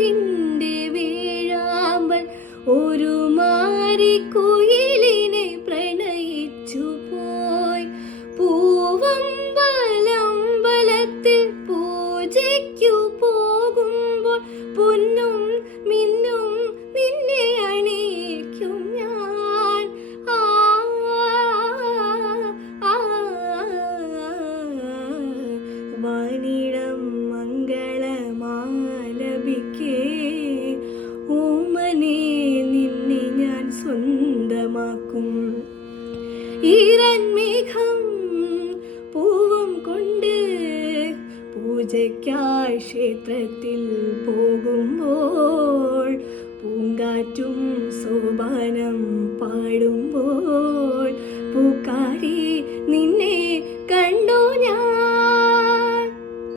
മനസ്സിൻ്റെ വേഴാമ്പൽ ഒരു മാരിക്കുയിലിനെ പ്രണയിച്ചു പോയി. പൂവമ്പലത്തിൽ പൂജയ്ക്കു പോകുമ്പോൾ പൊന്നും മിന്നും നിന്നെ അണിയിക്കും ഞാൻ. വാനിടം മംഗളമാലപിക്കേ ഓമനേ നിന്നെ ഞാൻ സ്വന്തമാക്കും. ഈരന്മേഘം പൂവും കൊണ്ട് പൂജയ്ക്കായി ക്ഷേത്രത്തിൽ പോകുമ്പോൾ പൂങ്കാറ്റും സോപാനം പാടുമ്പോൾ പൂക്കാരി നിന്നെ കണ്ടു ഞാൻ.